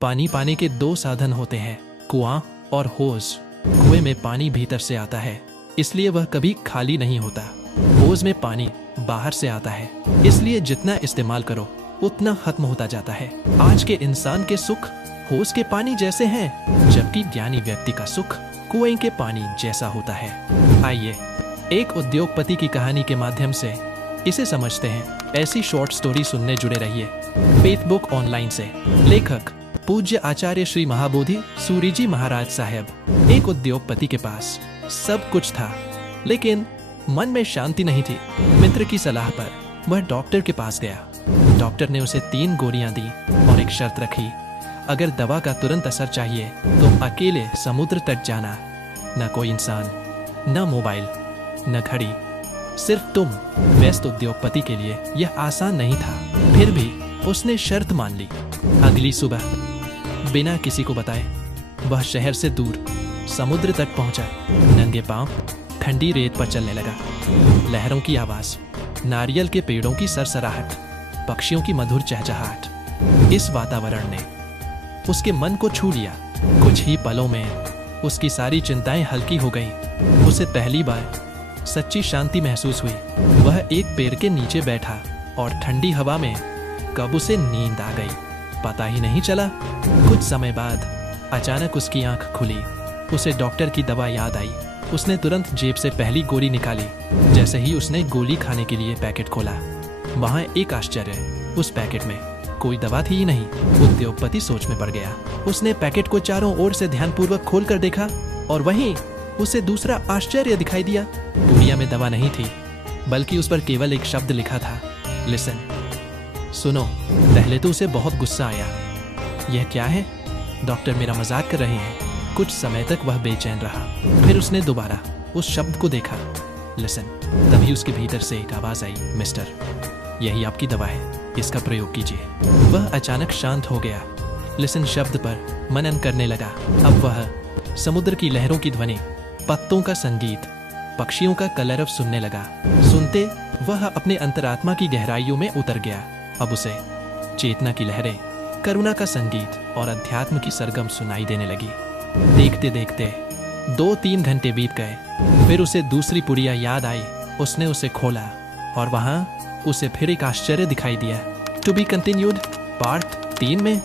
पानी पाने के दो साधन होते हैं, कुआं और होज। कुएं में पानी भीतर से आता है, इसलिए वह कभी खाली नहीं होता। होज में पानी बाहर से आता है, इसलिए जितना इस्तेमाल करो उतना खत्म होता जाता है। आज के इंसान के सुख होज के पानी जैसे हैं, जबकि ज्ञानी व्यक्ति का सुख कुएं के पानी जैसा होता है। आइए एक उद्योगपति की कहानी के माध्यम से इसे समझते हैं। ऐसी शॉर्ट स्टोरी सुनने जुड़े रहिए फेसबुक ऑनलाइन से। लेखक पूज्य आचार्य श्री महाबोधि सूरी जी महाराज साहब। एक उद्योगपति के पास सब कुछ था, लेकिन मन में शांति नहीं थी। मित्र की सलाह पर वह डॉक्टर के पास गया। डॉक्टर ने उसे 3 गोलियां दी और एक शर्त रखी, अगर दवा का तुरंत असर चाहिए तो अकेले समुद्र तक जाना। न कोई इंसान, न मोबाइल, न घड़ी, सिर्फ तुम। व्यस्त उद्योगपति के लिए यह आसान नहीं था, फिर भी उसने शर्त मान ली। अगली सुबह बिना किसी को बताए वह शहर से दूर समुद्र तक पहुंचा। नंगे पांव ठंडी रेत पर चलने लगा। लहरों की आवाज, नारियल के पेड़ों की सरसराहट, पक्षियों की मधुर चहचहाट, इस वातावरण ने उसके मन को छू लिया। कुछ ही पलों में उसकी सारी चिंताएं हल्की हो गईं। उसे पहली बार सच्ची शांति महसूस हुई। वह एक पेड़ के नीचे बैठा और ठंडी हवा में कब उसे नींद आ गई पता ही नहीं चला। कुछ समय बाद अचानक उसकी आंख खुली। उसे डॉक्टर की दवा याद आई। उसने तुरंत जेब से पहली गोली निकाली। जैसे ही उसने गोली खाने के लिए पैकेट खोला, वहां एक आश्चर्य, उस पैकेट में कोई दवा थी ही नहीं। उद्योगपति सोच में पड़ गया। उसने पैकेट को चारों ओर से ध्यानपूर्वक खोलकर देखा और वहीं उसे दूसरा आश्चर्य दिखाई दिया। पुड़िया में दवा नहीं थी, बल्कि उस पर केवल एक शब्द लिखा था, लिसन, सुनो। पहले तो उसे बहुत गुस्सा आया। यह क्या है? डॉक्टर मेरा मजाक कर रहे हैं। कुछ समय तक वह बेचैन रहा। फिर उसने दोबारा उस शब्द को देखा, लिसन। तभी उसके भीतर से एक आवाज आई, मिस्टर, यही आपकी दवा है, इसका प्रयोग कीजिए। वह अचानक शांत हो गया। लिसन शब्द पर मनन करने लगा। अब वह समुद्र की लहरों की ध्वनि, पत्तों का संगीत, पक्षियों का कलरव सुनने लगा। सुनते वह अपने अंतरात्मा की गहराइयों में उतर गया। अब उसे चेतना की लहरें, करुणा का संगीत और अध्यात्म की सरगम सुनाई देने लगी। देखते देखते 2-3 घंटे बीत गए। फिर उसे दूसरी पुड़िया याद आई। उसने उसे खोला और वहां उसे फिर एक आश्चर्य दिखाई दिया। टू बी कंटिन्यूड पार्ट 3 में।